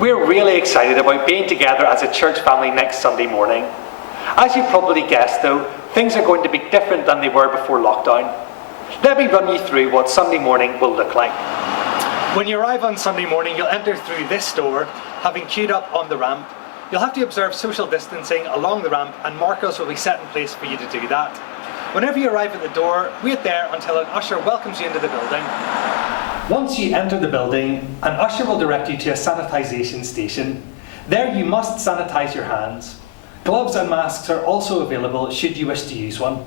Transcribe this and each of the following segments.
We're really excited about being together as a church family next Sunday morning. As you probably guessed though, things are going to be different than they were before lockdown. Let me run you through what Sunday morning will look like. When you arrive on Sunday morning, you'll enter through this door, having queued up on the ramp. You'll have to observe social distancing along the ramp, and markers will be set in place for you to do that. Whenever you arrive at the door, wait there until an usher welcomes you into the building. Once you enter the building, an usher will direct you to a sanitisation station. There you must sanitise your hands. Gloves and masks are also available should you wish to use one.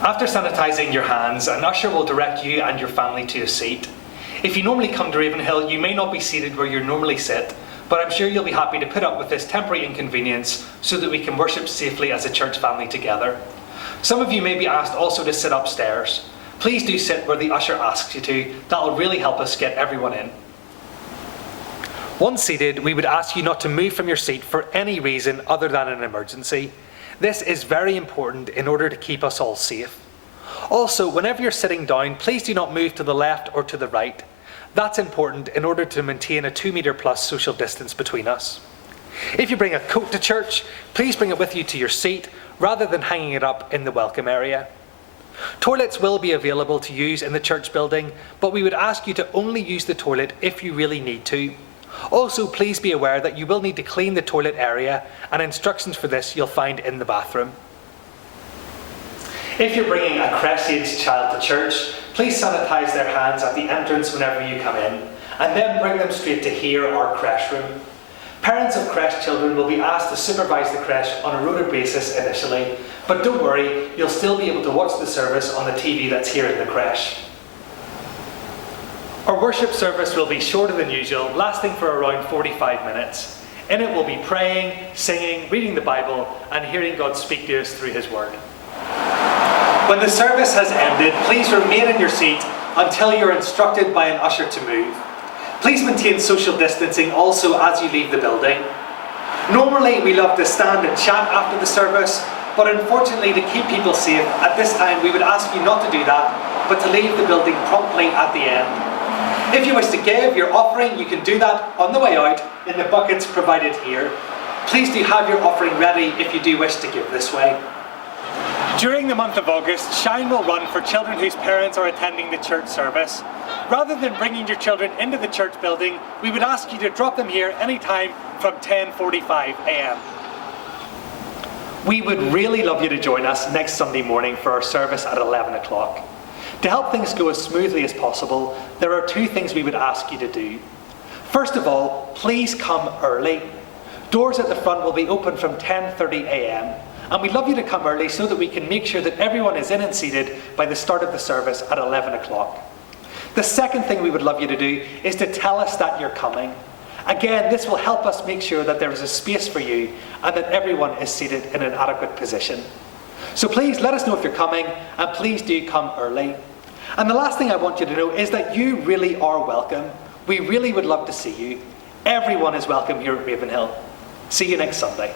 After sanitising your hands, an usher will direct you and your family to a seat. If you normally come to Ravenhill, you may not be seated where you normally sit, but I'm sure you'll be happy to put up with this temporary inconvenience so that we can worship safely as a church family together. Some of you may be asked also to sit upstairs. Please do sit where the usher asks you to. That'll really help us get everyone in. Once seated, we would ask you not to move from your seat for any reason other than an emergency. This is very important in order to keep us all safe. Also, whenever you're sitting down, please do not move to the left or to the right. That's important in order to maintain a 2 metre plus social distance between us. If you bring a coat to church, please bring it with you to your seat rather than hanging it up in the welcome area. Toilets will be available to use in the church building, but we would ask you to only use the toilet if you really need to. Also, please be aware that you will need to clean the toilet area, and instructions for this you'll find in the bathroom. If you're bringing a creche-aged child to church, please sanitise their hands at the entrance whenever you come in, and then bring them straight to here, our creche room. Parents of creche children will be asked to supervise the creche on a rota basis initially, but don't worry, you'll still be able to watch the service on the TV that's here in the creche. Our worship service will be shorter than usual, lasting for around 45 minutes. In it we'll be praying, singing, reading the Bible, and hearing God speak to us through His Word. When the service has ended, please remain in your seat until you're instructed by an usher to move. Please maintain social distancing also as you leave the building. Normally we love to stand and chat after the service, but unfortunately to keep people safe, at this time we would ask you not to do that, but to leave the building promptly at the end. If you wish to give your offering, you can do that on the way out in the buckets provided here. Please do have your offering ready if you do wish to give this way. During the month of August, Shine will run for children whose parents are attending the church service. Rather than bringing your children into the church building, we would ask you to drop them here anytime from 10:45 a.m. We would really love you to join us next Sunday morning for our service at 11 o'clock. To help things go as smoothly as possible, there are 2 things we would ask you to do. First of all, please come early. Doors at the front will be open from 10:30 a.m. and we'd love you to come early so that we can make sure that everyone is in and seated by the start of the service at 11 o'clock. The second thing we would love you to do is to tell us that you're coming. Again, this will help us make sure that there is a space for you and that everyone is seated in an adequate position. So please let us know if you're coming, and please do come early. And the last thing I want you to know is that you really are welcome. We really would love to see you. Everyone is welcome here at Ravenhill. See you next Sunday.